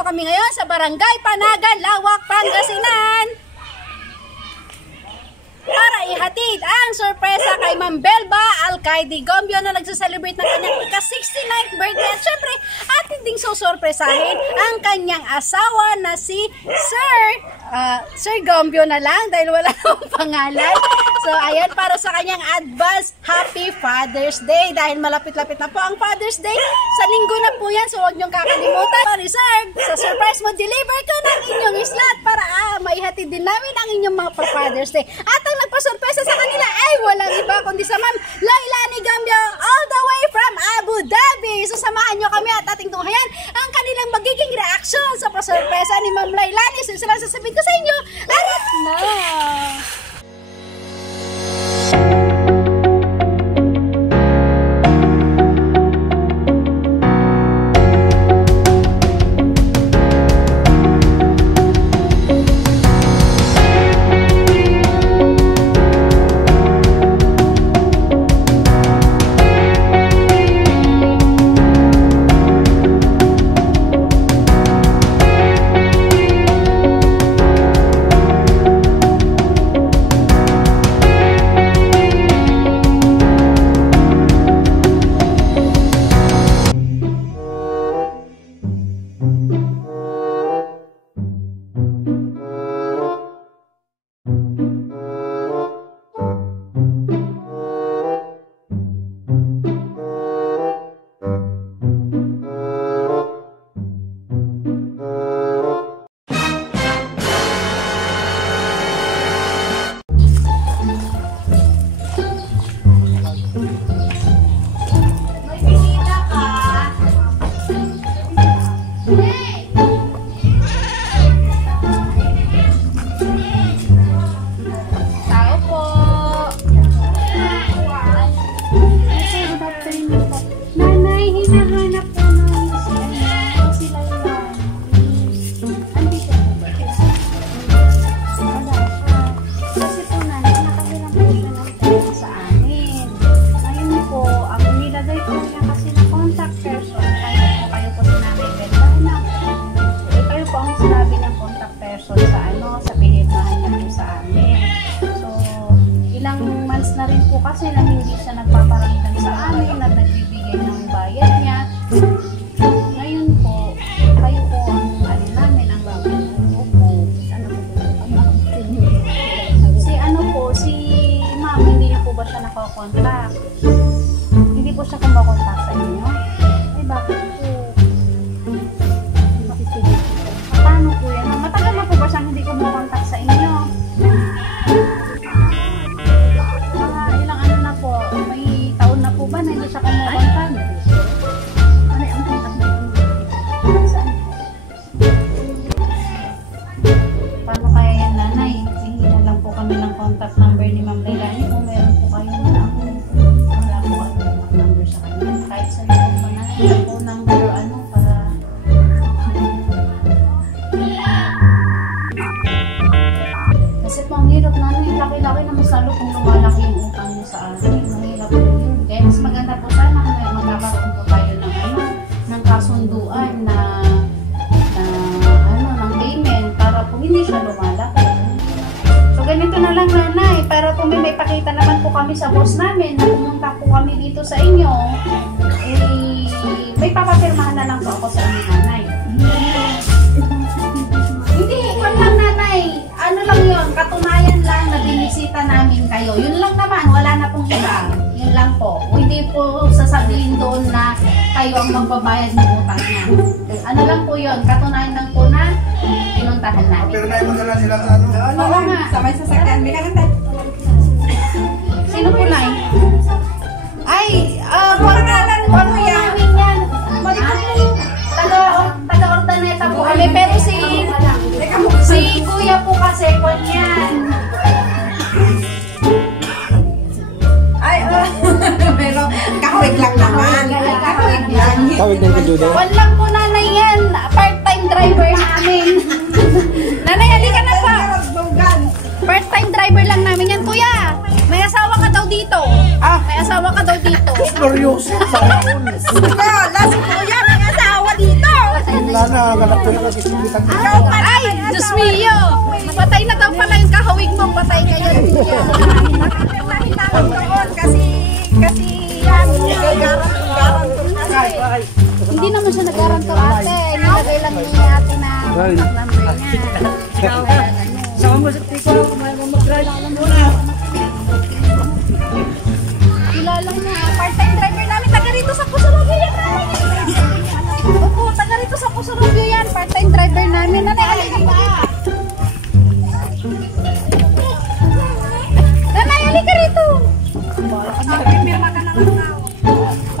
nandito kami ngayon sa Barangay Panagan, Lawak, Pangasinan para ihatid ang sorpresa kay Ma'am Belba Alcaide Gombio na nagsaselebrate ng kanyang ika-69th birthday. At syempre, atin ding susorpresahin ang kanyang asawa na si Sir Gombio na lang dahil wala akong pangalan. So, ayan, para sa kanyang advance Happy Father's Day dahil malapit-lapit na po ang Father's Day. Sa linggo na po yan, so huwag niyong kakalimutan. Sorry, sir, sa surprise mo, deliver ko ng inyong slot para maihatid din namin ang inyong mga Father's Day. At ang nagpasurpresa sa kanila ay walang iba kundi sa Ma'am Lailani Gombio all the way from Abu Dhabi. So, samahan niyo kami at ating tunghayan ang kanilang magiging reaction sa pasurpresa ni Ma'am Lailani. So, isa lang sasabihin ko sa inyo, arat na! Na rin po kasi na hindi siya nagpaparamdam sa amin na nagbibigay ng bayad niya. Ngayon po, kayo po ang namin ang gagawin po. Si ma'am, hindi niya po ba siya nakakontak? Hindi po siya kumakontak sa inyo? Ay, bakit po? Paano po yan? Matagal na po ba siyang hindi kumakontak sa inyo? Na hindi siya kumukontak. Ano ang kontak na yun? Saan? Paano kaya yan, nanay? Hingi na lang po kami ng contact number ni Ma'am Lailani. Kung meron po kayo na wala po kami ng number sa kanya. Kahit sa loob mo na po number o ano para kasi po ang hirap, nanay. Laki-laki na masalo kung lumalaki yung utang niyo sa akin. Mahirap po yun. Kaya mas maganda po sana kung magkakaroon po tayo ng kasunduan ng payment para po hindi siya lumalaki. So ganito na lang, nanay, para po may pakita naman po kami sa boss namin na pumunta po kami dito sa inyo, may papapirmahan na lang po ako sa inyo, nanay. Hindi, wala lang, nanay. Ano lang yun, katunayan lang na binisita namin kayo. Yun lang naman, wala na pong iba. Yun lang po. Hindi po sasabihin doon na kayo ang magbabayad ng utang niya. Ano lang po yun, katunayan lang po na pinuntahan namin. Pero na mo na lang sila sa ano? Oo nga. Sabay sasakyan. May kanantay. Sino po na eh? Ay, pangalan mo yan. Taga-Ordaneta po kami. Pero si kuya po kasi po niyan. Ay, pero kahawig lang naman. Kahawig lang. Tawag ng kaduda. Walang po, nanay yan. Part-time driver namin. Nanay, halika na po. Part-time driver lang namin yan, kuya. May asawa ka daw dito. May asawa ka daw dito. Seryoso. Last kuya, may asawa dito. Wala na, Ay, Diyos mio! Patay na daw pala yung kahawig mo. Patay ka yan. Kasi yan, hindi naman siya nag-garantor ate. Nilagay lang niya ate na number niya. Kilala niya. Part-time driver namin. Taga rito sa Pusurubyo yan. Opo, taga rito sa Pusurubyo yan. Part-time driver namin. Nanay, halika pa. Nanay, halika rito. Papirma ka na lang ako.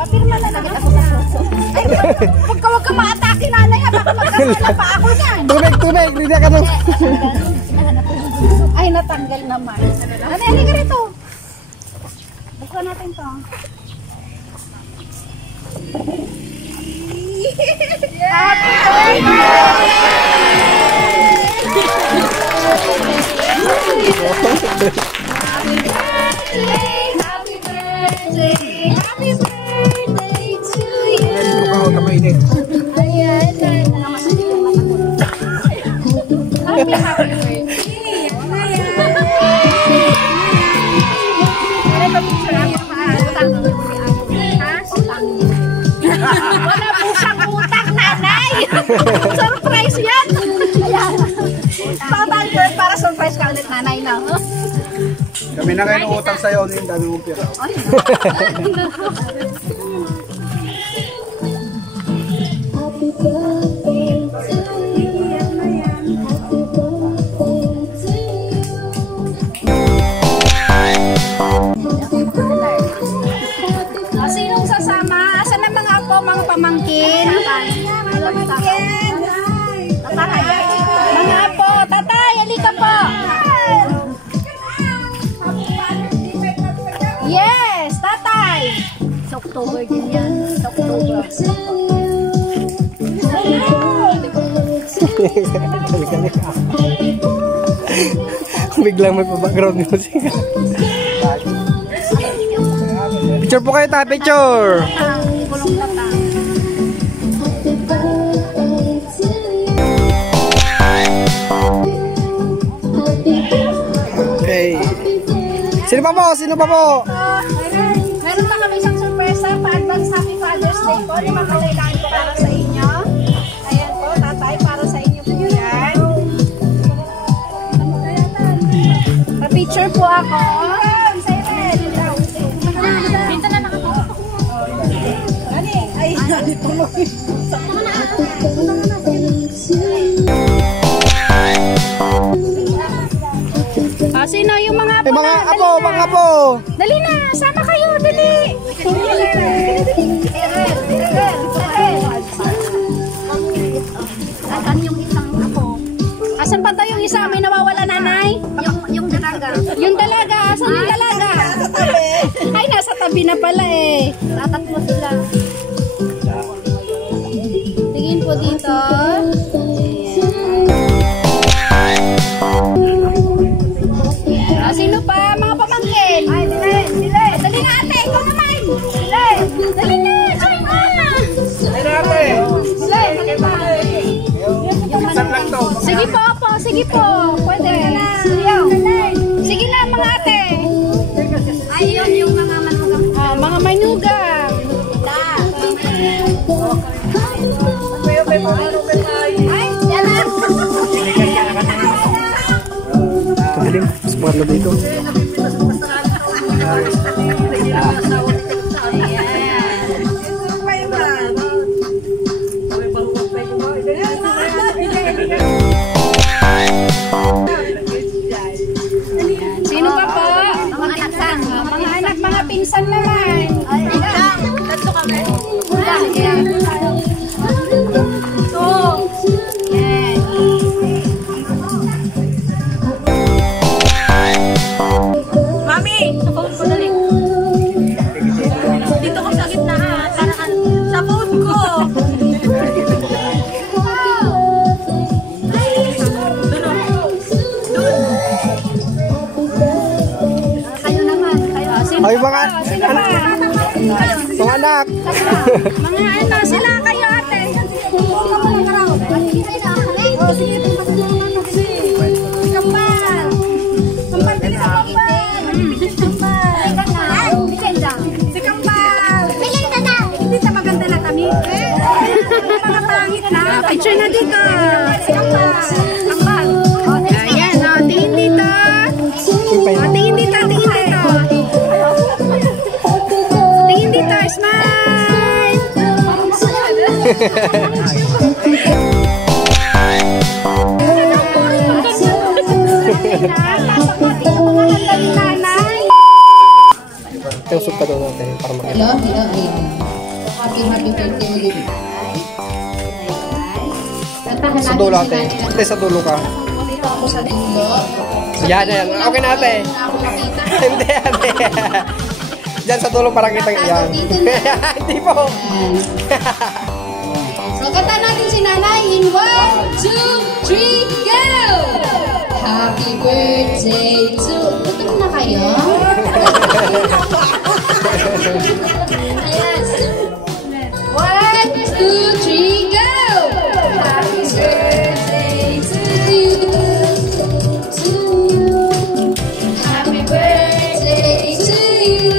Papirma na lang ako sa puso. Ay, huwag ka ma-atake nanay ha. Baka magkasala pa ako yan. Tubig, hindi ka nung. Ay, natanggal naman. Nanay, halika rito. Buksan natin to. Happy birthday! Happy birthday! Happy birthday to you! Ayan, happy birthday! Wala po siyang utang, nanay! Surprise yan! Total bird para surprise ka ulit, nanay na. Kami na kayo utang sa'yo, yung dami mong pira. Sinong sasama? Asan ang mga apo, mga pamangkin? Pamangkin! Mga apo, tatay, halika po! Yes, tatay! Sa October din yan. Sa October. Biglang may pa-background music. Picture po kayo ta, picture! Kulong tatang. Okay. Sino pa po? Sino pa po? Meron pa kami isang sorpresa pa-advance Happy Father's Day po. Di makalilaan ko para sa inyo. Ayan po, tatay, para sa inyo po yan. Pa-picture po ako. Pinta na nakapagod. Ay, dali po mo. Sino yung mga apo Mga na? apo, mga apo! Dali na, sama kayo, dali. Asan yung isang ako? Asan pa tayo yung isa? May nawawala, nanay? Yung dalaga. Yung dalaga, asan yung dalaga? Ay, nasa tabi na pala eh. Tatatlo sila. Tingin po dito. Sino pa? Mga pamangkin. Ay, dili. Dali na ate, ikaw naman. Dali na, dali na. Sige po, sige po. Pwede. Sige na mga ate. Ay, yun yung mga manugang. Mga manugang. Ay, yan na. Pagaling, smart na dito. Sino pa po? Mga anak lang. Mga anak, mga pinsan naman. Ay, tatlo kami. Kulang. Mami! Sa phone ko, dali. Dito ko sa gitna ha. Para sa phone ko. Kayo naman. Kayo. Ay, mga Sino pa? anak! Mga ano sila kayo ate? Tambal. Ayan, o, tingin dito. O, tingin dito, tingin dito. Tingin dito, smile. Tusok ka doon natin para makita. Hello, hello, hello. Happy birthday ulit. Kantahan Sa dulo natin ate. si Nanay. Ate, sa dulo ka. Dito ako sa dulo. Yan, yan. Okay na ate. Wala ako nakita. Hindi, ate. Diyan sa dulo para kita yan. Hindi po. Ayan. So, kanta natin si Nanay in 1, 2, 3, go! Happy birthday to... Gutom na kayo? Ayan. 1, 2, 3, go! Happy birthday to you. To you. Happy birthday to you.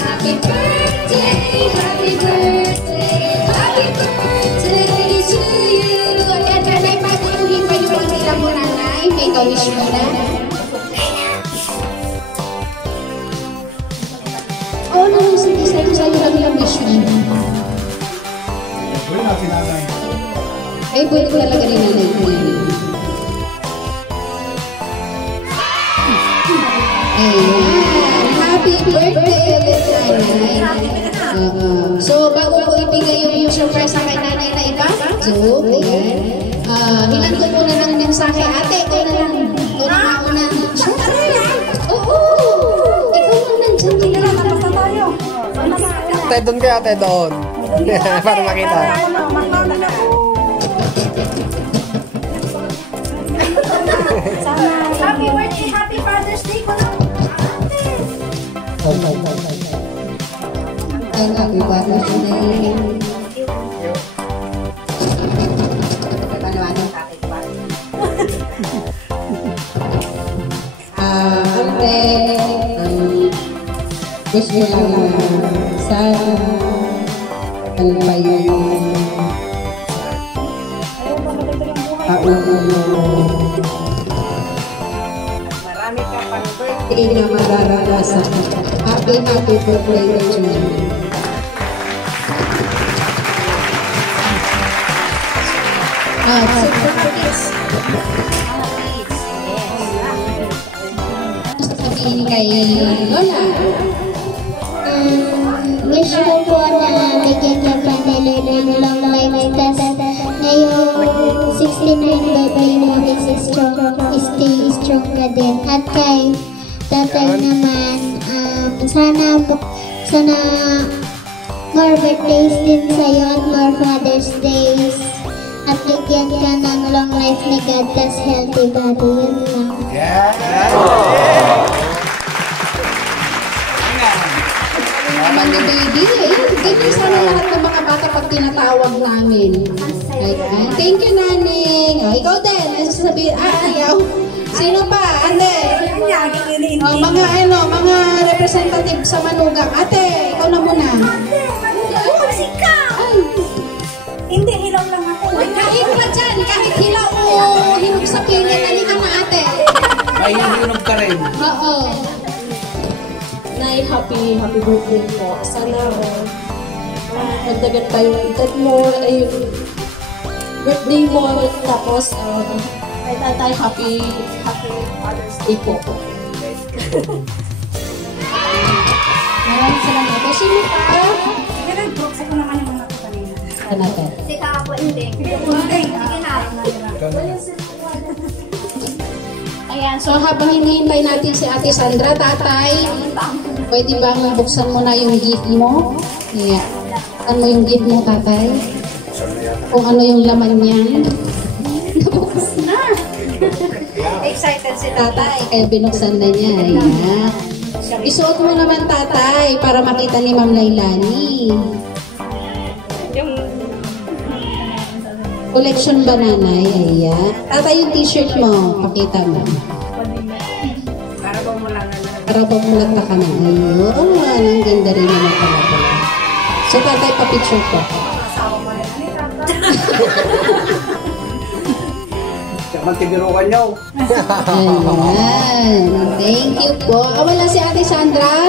Happy birthday, happy birthday, happy birthday to you. Ayan, Nanay, patuloyin pa yung pagkita mo, Nanay. May ka-wish mo na. Oo, naman, sige, sa'yo lang yung wish mo. Uy, na si nanay. Ay, pwede ko talaga rin, Nanay. Ayan. Happy birthday ulit, Nanay. So, bago ko ibigay yung surprise kay Nanay na iba, so, ayan. Hilan ko muna ng mensahe. Ate, ikaw na lang. Ikaw na mauna. Oo! Ikaw na lang dyan. Hindi na tapos na tayo. Ate, doon kayo ate, doon. Para makita. Happy birthday, happy Father's Day ko lang. Ang happy birthday. Ate, wish ko lang sana alpay birthday na mararanasan. Happy birthday to you. Sabihin kay Lola. Wish ko po na bigyan ka pa nila ng long life. Tas ngayong 69 birthday mo is stay strong ka din. At kay tatay naman, sana more birthdays din sa'yo at more Father's Days. At bigyan ka ng long life ni God tas healthy body. Yun lang. Naman ni baby. Ayun, ganyan sana lahat ng mga bata pag tinatawag namin. Ayan. Thank you, Naning. Ikaw din. Ano sasabihin? Ayaw. Sino pa? Ande. Mga representative sa Manugang. Ate, ikaw na muna. Hindi, hilaw lang ako. Kahit ka dyan, kahit hilaw o hinog sa pilit, halika na ate. Ay, hinog ka rin. Oo. Nay, happy birthday po. Sana magdagan pa yung edad mo, ay yung birthday mo, tapos kay tatay, happy Father's Day po. Maraming salamat. Kasi mo pa. Pero buksan ko naman yung mga kanina. Natin. Si Kako, hindi. Hindi na. Ayan, so habang hinihintay natin si Ate Sandra, tatay, pwede ba buksan mo na yung gift mo? Yeah. Buksan mo yung gift mo, tatay? Kung ano yung laman niyan. Nabukas na. Excited si tatay. Kaya binuksan na niya. Ayan. Isuot mo naman, tatay, para makita ni Ma'am Lailani. Collection ba, nanay? Ayan. Tatay, yung t-shirt mo. Pakita mo. Para ba mulata ka na? Ayun. Ang ganda rin naman pala. So, tatay, pa-picture ko. Mantibirukan nyo. Ayan. Thank you po. Wala si Ate Sandra?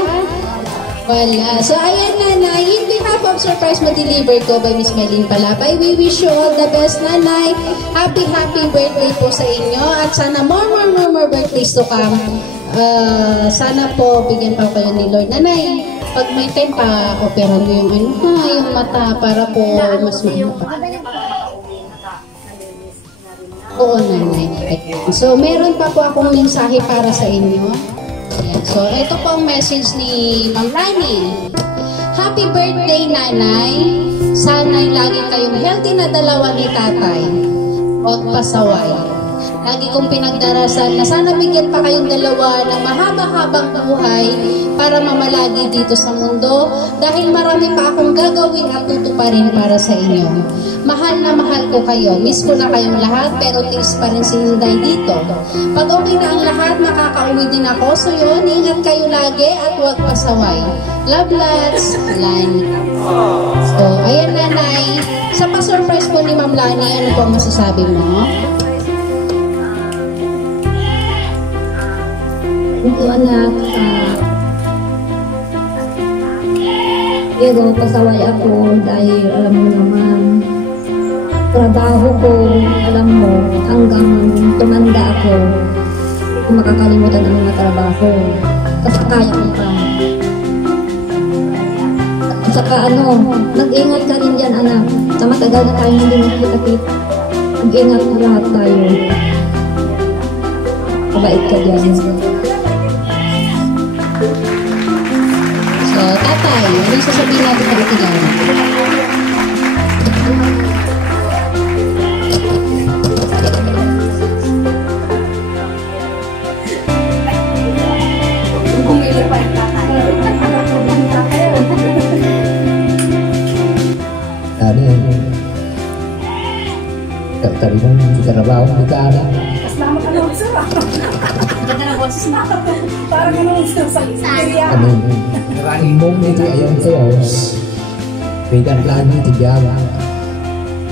Wala. So, ayan nanay. In behalf of Surprise Ma-Deliver ko by Miss Maylene Palapay, we wish you all the best, nanay. Happy birthday po sa inyo. At sana more birthdays to come. Sana po bigyan pa kayo ni Lord. Nanay, pag may time pa, opera mo yung yung mata para po mas mahal pa. Oo, nanay. So, meron pa po akong mensahe para sa inyo. Ayan. So, ito po ang message ni Ma'am Rani. Happy birthday, nanay. Sana'y lagi kayong healthy na dalawa ni tatay. Huwag pasaway. Lagi kong pinagdarasal na sana bigyan pa kayong dalawa ng mahaba-habang buhay para mamalagi dito sa mundo dahil marami pa akong gagawin at tutuparin para sa inyo. Mahal na mahal ko kayo. Miss ko na kayong lahat pero tiis pa rin si Hinday dito. Pag okay na ang lahat, makakauwi din ako. So yun, ingat kayo lagi at huwag pasaway. Love lots, Lani. So, ayan nanay. Sa pa-surprise po ni Ma'am Lani, ano po ang masasabi mo? Ito anak, pero pasaway ako dahil alam mo naman, trabaho ko, alam mo, hanggang tumanda ako, hindi ko makakalimutan ang mga trabaho. Kasi kaya ko pa. At saka mag-ingat ka rin dyan anak. Sa matagal na tayo hindi magkita-kita. Mag-ingat lahat tayo. Mabait ka dyan. So, tatay, ano yung sasabihin natin kay Ate Lani? Bumili pa yung tatay. Tadi kan kita trabaho kita ada. Kasama ka naman sir. Ganda ng boses na. Parang ganun sa isaya. Imong itu ayam saya. Berikan lagi tiga.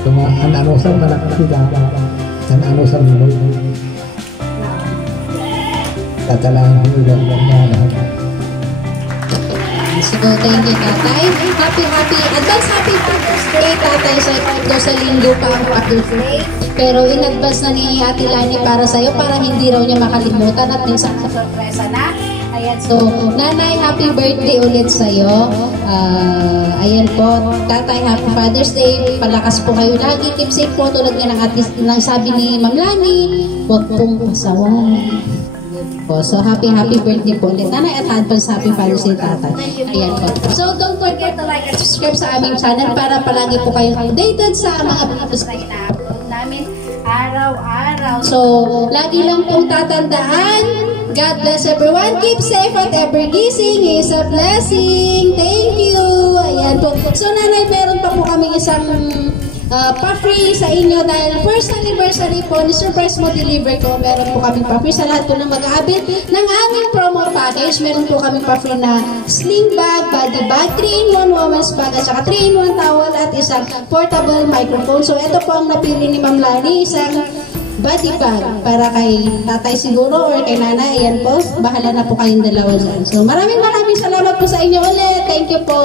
Cuma anak sa anak kita. Dan ano sa mulai. Tatalaan ko dan So, thank you, tatay. Advance happy Father's Day, tatay. Sa linggo pa ang Father's Day. Pero in advance na ni Ate Lani para sa'yo, para hindi raw niya makalimutan at minsan sa sorpresa na. Ayan, so, nanay, happy birthday ulit sa'yo. Ayan po, tatay, happy Father's Day. Palakas po kayo lagi. Keep safe po, tulad nga ng sabi ni Ma'am Lani, huwag pong pasaway. So, happy birthday po ulit, nanay, at advance happy Father's Day, tatay. Ayan po. So, don't forget to like and subscribe sa aming channel para palagi po kayong updated sa mga videos na ina-upload namin araw-araw. So, lagi lang pong tatandaan, God bless everyone. Keep safe at ever gising is a blessing. Thank you. Ayan po. So, nanay, meron pa po kami isang pa-free sa inyo dahil first anniversary po ni Surprise Ma-Deliver ko. Meron po kami pa-free sa lahat po na mag-aabil ng aming promo package. Meron po kami pa-free na sling bag, body bag, 3-in-1 woman's bag at saka 3-in-1 towel at isang portable microphone. So ito po ang napili ni Ma'am Lani, isang body bag para kay tatay siguro or kay nanay. Ayan po, bahala na po kayong dalawa dyan. So maraming salamat po sa inyo ulit. Thank you po.